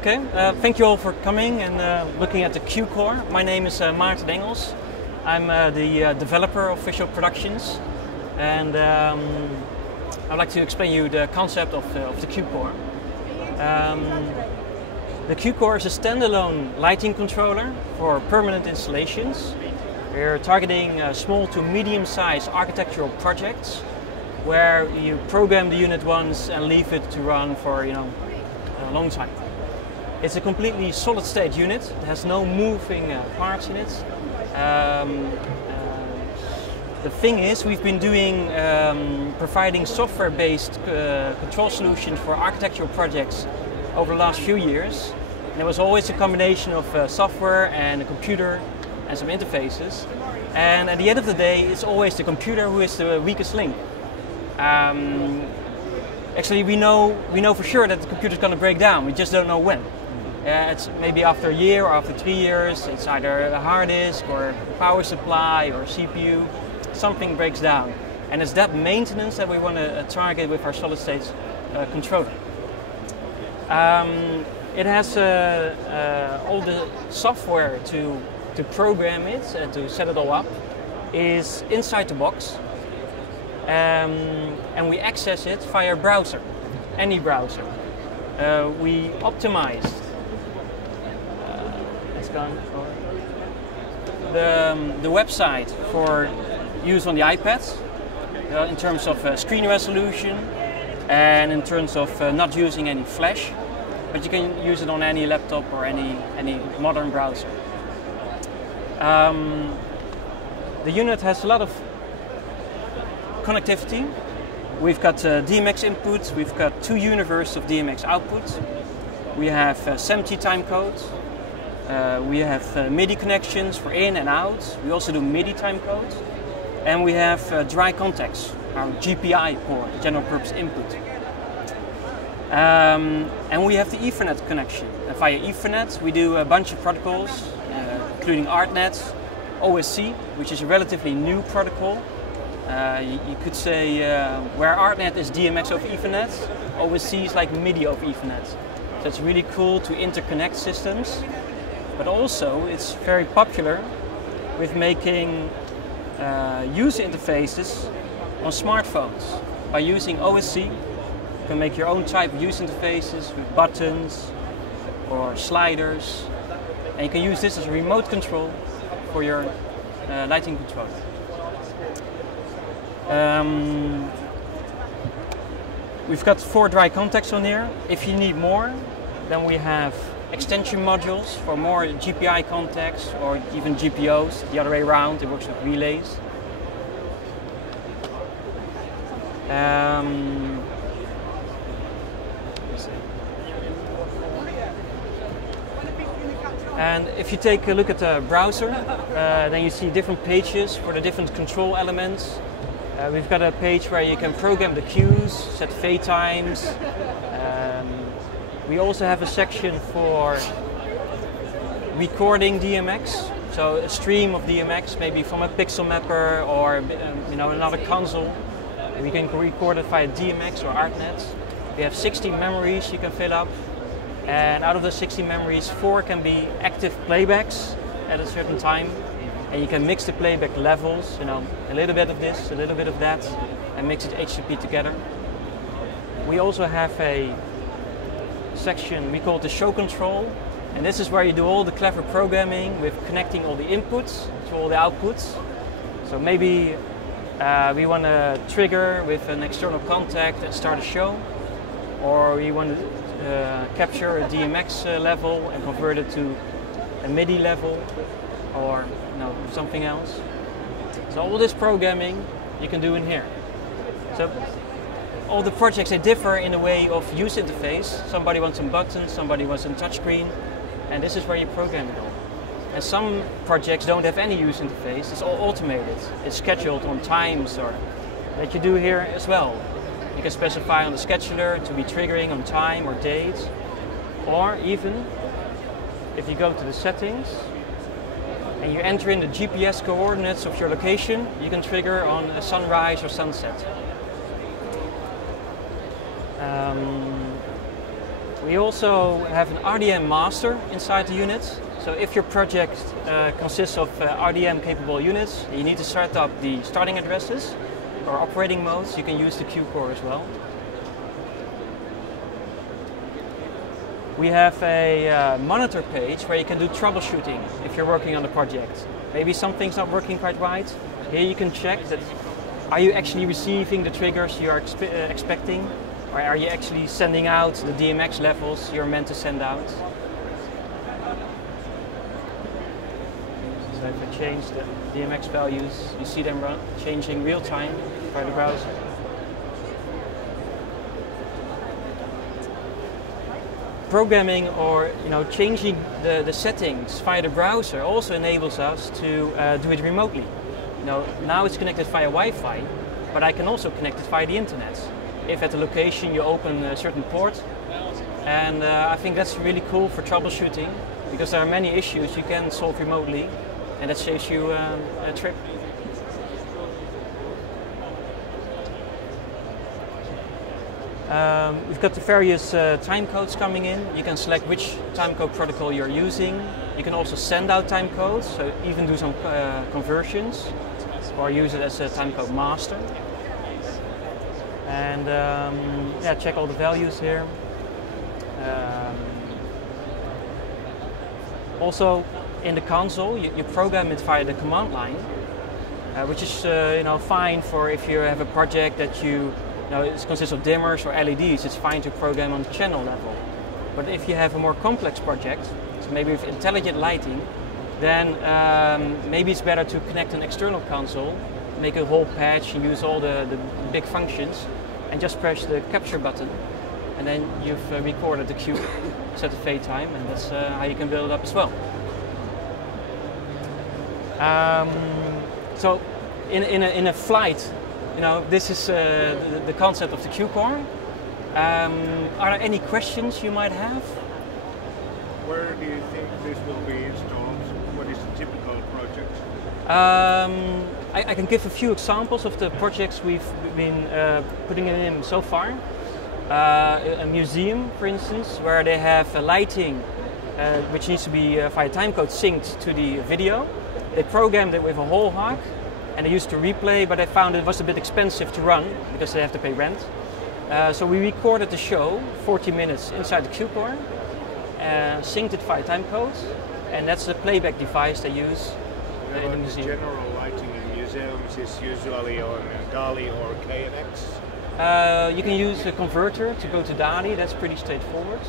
Okay, thank you all for coming and looking at the CueCore. My name is Maarten Engels. I'm the developer of Visual Productions, and I'd like to explain you the concept of the CueCore. The CueCore is a standalone lighting controller for permanent installations. We're targeting small to medium-sized architectural projects where you program the unit once and leave it to run for a long time. It's a completely solid-state unit. It has no moving parts in it. The thing is, we've been providing software-based control solutions for architectural projects over the last few years. And it was always a combination of software and a computer and some interfaces. And at the end of the day, it's always the computer who is the weakest link. Actually, we know for sure that the computer is going to break down. We just don't know when. It's maybe after a year or after 3 years. It's either a hard disk or power supply or CPU. Something breaks down, and it's that maintenance that we want to target with our solid-state controller. It has all the software to program it and to set it all up is inside the box, and we access it via browser, any browser. We optimized the website for use on the iPad in terms of screen resolution and in terms of not using any flash, but you can use it on any laptop or any modern browser. The unit has a lot of connectivity. We've got DMX inputs, we've got 2 universes of DMX outputs. We have SMPTE timecode. We have MIDI connections for in and out. We also do MIDI timecode. And we have dry contacts, our GPI port, general purpose input. And we have the Ethernet connection. And via Ethernet, we do a bunch of protocols, including ArtNet, OSC, which is a relatively new protocol. You could say where ArtNet is DMX over Ethernet, OSC is like MIDI over Ethernet. So it's really cool to interconnect systems. But also, it's very popular with making user interfaces on smartphones. By using OSC, you can make your own type of user interfaces with buttons or sliders. And you can use this as a remote control for your lighting controller. We've got 4 dry contacts on here. If you need more, then we have extension modules for more GPI contacts or even GPOs, the other way around. It works with relays. And if you take a look at the browser, then you see different pages for the different control elements. We've got a page where you can program the cues, set fade times. We also have a section for recording DMX, so a stream of DMX, maybe from a pixel mapper or another console. We can record it via DMX or ArtNet. We have 60 memories you can fill up, and out of the 60 memories, 4 can be active playbacks at a certain time, and you can mix the playback levels, a little bit of this, a little bit of that, and mix it HTTP together. We also have a section we call it the show control, and this is where you do all the clever programming with connecting all the inputs to all the outputs. So maybe we want to trigger with an external contact and start a show, or we want to capture a DMX level and convert it to a MIDI level or something else. So all this programming you can do in here. So all the projects, they differ in the way of user interface. Somebody wants some buttons, somebody wants some touchscreen, and this is where you program it all. And some projects don't have any user interface, it's all automated. It's scheduled on times or that you do here as well. You can specify on the scheduler to be triggering on time or date, or even if you go to the settings and you enter in the GPS coordinates of your location, you can trigger on a sunrise or sunset. We also have an Rdm Master inside the unit. So if your project consists of RDM capable units, you need to set up the starting addresses or operating modes. You can use the CueCore as well. We have a monitor page where you can do troubleshooting if you're working on a project. Maybe something's not working quite right. Here you can check that, are you actually receiving the triggers you are expecting? Or are you actually sending out the DMX levels you're meant to send out? So if I change the DMX values, you see them changing real time by the browser. Programming or changing the settings via the browser also enables us to do it remotely. Now it's connected via Wi-Fi, but I can also connect it via the internet. If at a location you open a certain port, and I think that's really cool for troubleshooting, because there are many issues you can solve remotely, and that saves you a trip. We've got the various time codes coming in. You can select which timecode protocol you're using. You can also send out time codes, so even do some conversions, or use it as a timecode master. And yeah, check all the values here. Also, in the console, you program it via the command line, which is fine for if you have a project that it consists of dimmers or LEDs. It's fine to program on the channel level. But if you have a more complex project, so maybe with intelligent lighting, then maybe it's better to connect an external console, make a whole patch, and use all the big functions, and just press the capture button, and then you've recorded the cue, set the fade time, and that's how you can build it up as well. So in a flight, this is the concept of the CueCore. Are there any questions you might have? Where do you think this will be installed? What is the typical project? I can give a few examples of the projects we've been putting it in so far. A museum, for instance, where they have lighting which needs to be via timecode synced to the video. They programmed it with a whole hog, and they used to replay, but I found it was a bit expensive to run because they have to pay rent. So we recorded the show, 40 minutes inside the CueCore, synced it via timecode, and that's the playback device they use in the museum. The general lighting in museums is usually on DALI or KNX? You can use a converter to go to DALI, that's pretty straightforward.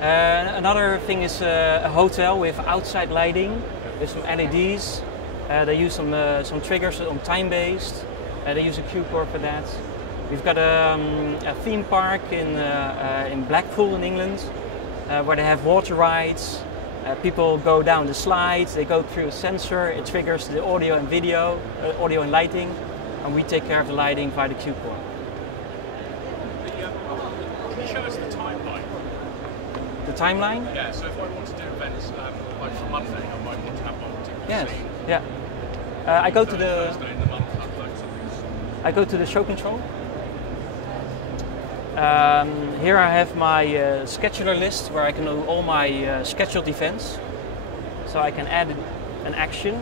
Another thing is a hotel with outside lighting, with some LEDs. They use some triggers on time-based. They use a CueCore for that. We've got a theme park in Blackpool in England, where they have water rides. People go down the slides, they go through a sensor, it triggers the audio and video, audio and lighting, and we take care of the lighting via the CueCore. Can you show us the timeline? The timeline? Yeah, so if I want to do events like for Monday, I might want to have one particular Yes. scene. Yeah. I go to Thursday in the month, upload something. I go to the show control. Here I have my scheduler list where I can do all my scheduled events. So I can add an action.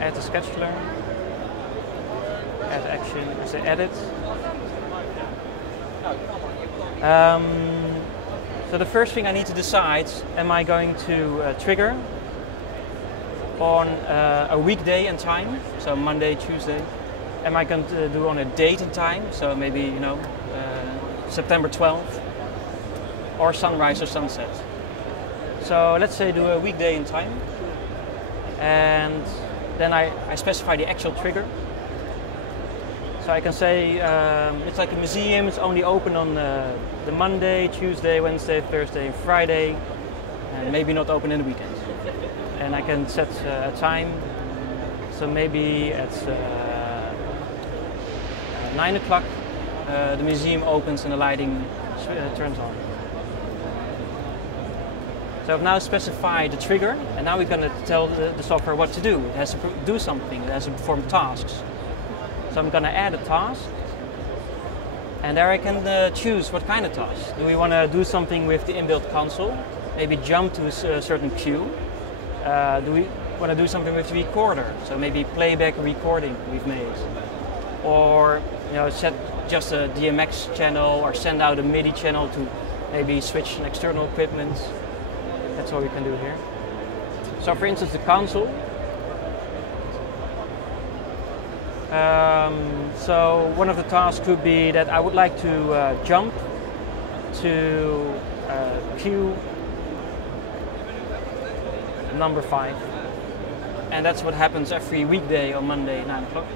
Add the scheduler. Add action, as I edit. So the first thing I need to decide, am I going to trigger on a weekday and time, so Monday, Tuesday? Am I going to do on a date and time, so maybe, September 12th, or sunrise or sunset? So let's say do a weekday in time, and then I specify the actual trigger. So I can say it's like a museum, it's only open on the Monday, Tuesday, Wednesday, Thursday, and Friday, and maybe not open in the weekend. And I can set a time, So maybe at 9 o'clock the museum opens and the lighting turns on. So I've now specified the trigger, and now we're going to tell the software what to do. It has to do something, it has to perform tasks. So I'm going to add a task, and there I can choose what kind of task. Do we want to do something with the inbuilt console? Maybe jump to a certain queue? Do we want to do something with the recorder? So maybe playback a recording we've made. Or set just a DMX channel or send out a MIDI channel to maybe switch an external equipment. That's what we can do here. So for instance, the console. So one of the tasks could be that I would like to jump to queue number 5. And that's what happens every weekday on Monday, 9 o'clock.